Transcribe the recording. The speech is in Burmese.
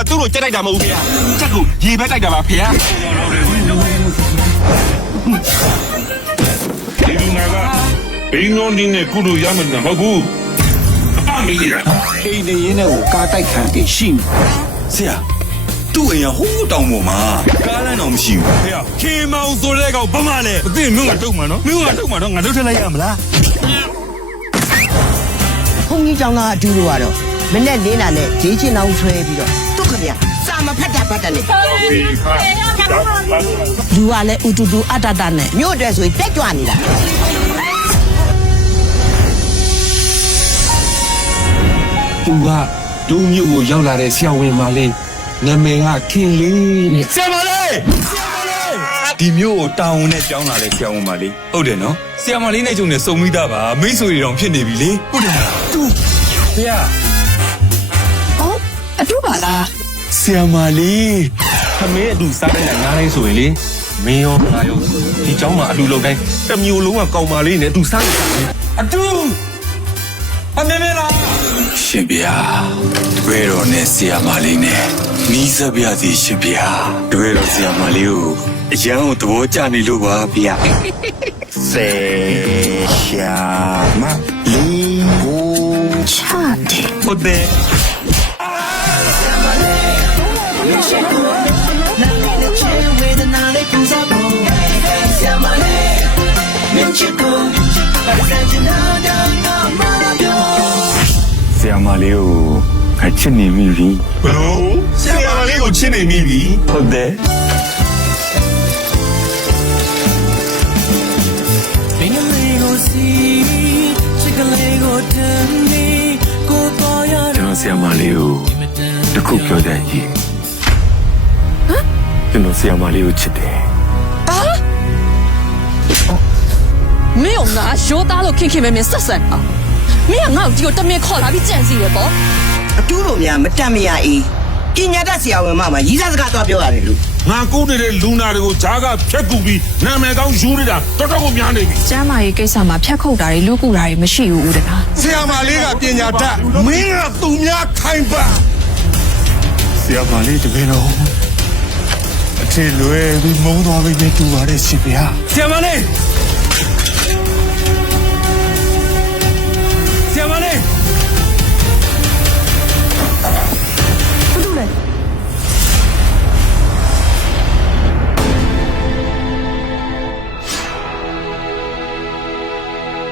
ာသူ့ကိုချက်လိုက်တာမဟုတ်ဘူးခင်ဗျာချက်ကိုရေပဲလိုက်တာပါခင်ဗျာဒီလူငါကဘင်းနွန်ဒီနဲ့ကုလူရမနာမဟုတ်ဘူးအပမီးရဟိနေရင်းနဲ့ကိုကားတိုက်ခံပြီးရှိမှဆရာตุ๋ยอ่ะโหตองหมดมาก้าลั่นหนอไม่ရှိอยู่เฮ้ยเคมังโซเรกอบ่มาแลอติมึงก็ตกมาเนาะมึงก็ตกมาเนาะงาตกแท้ไล่อ่ะมะล่ะพุงนี้จองน่ะอดูโหลอ่ะเนาะမနဲ့လေးနာနဲ့ဈေးချင်းအောင်ဆွဲပြီးတော့တို့ခင်ဗျာစာမဖတ်တာဖတ်တယ်နိလူကလည်းဥတူတူအတတနဲ့မြို့တွေဆိုတက်ကြွနေတာသူကဒူးမြို့ကိုရောက်လာတဲ့ဆရာဝန်မလေးနာမည်ကခင်လေးနဲ့ဆရာမလေးဒီမျိုးကိုတောင်းဝင်နဲ့ကြောင်းလာတဲ့ဆရာဝန်ပါလေဟုတ်တယ်နော်ဆရာမလေးနဲ့ကျုံနဲ့စုံမိသားပါမိတ်ဆွေတွေတောင်ဖြစ်နေပြီလေဟုတ်တယ်တူဖေယားါလားဆီယမာလီခမင်းအတူစားတဲ့ညားတိုင်းဆိုရင်လေမင်းရောငါရောဒီเจ้าမှာအလူလုံးတိုင်းတမျိုးလုံးကကောင်းပါလေနဲ့အတူစားနေတာအတူအမေမေလားရှင်ပြားတွေ့တော့နဲ့ဆီယမာလီနဲ့မီးစပြစီရှင်ပြားတွေ့တော့ဆီယမာလီကိုအရန်ကိုသဘောကျနေလို့ပါဗျာစေရှာမလီကိုချတ်ဟုတ်တယ်ဆရာမလေးကိုအချစ်နေမိပြီဘလို့ဆရာမလေးကိုချစ်နေမိပြီဟုတ်တယ်ဘင်းလေးကိုစီးချစ်ကလေးကိုတန်းပြီးကိုပေါ်ရတော့ဆရာမလေးကိုတခုပြောတတ်ကြီးင်းလို့ဆရာမလေးကိုချစ်တယ်။ဘာ?မင်းတော့ရှိုးသားလို့ခင်ခင်မဲမဲဆက်ဆက်အောင်။မင်းကငါ့ကိုဒီကိုတမင်ခေါ်လာပြီးကြံ့စီရယ်ပေါ့။အတူလို့များမတတ်မရအီး။ပညာတတ်ဆရာဝန်မမရည်စားစကားသွားပြောရတယ်လို့။ငါကူးနေတဲ့လူနာတွေကိုဈာကဖျက်ကူပြီးနာမည်ကောင်းယူနေတာတော်တော်ကိုများနေပြီ။ကျမ်းမာရေးကိစ္စမှာဖျက်ခုတ်တာတွေလူကူတာတွေမရှိဘူးဦးတနာ။ဆရာမလေးကပညာတတ်မင်းကသူများခိုင်ပါ။ဆရာမလေးတပည့်တော််အထေလွယ်ပြီးမုန်းသွားပြီးတူပါတယ်ရှင်ဗျာဆရာမလေး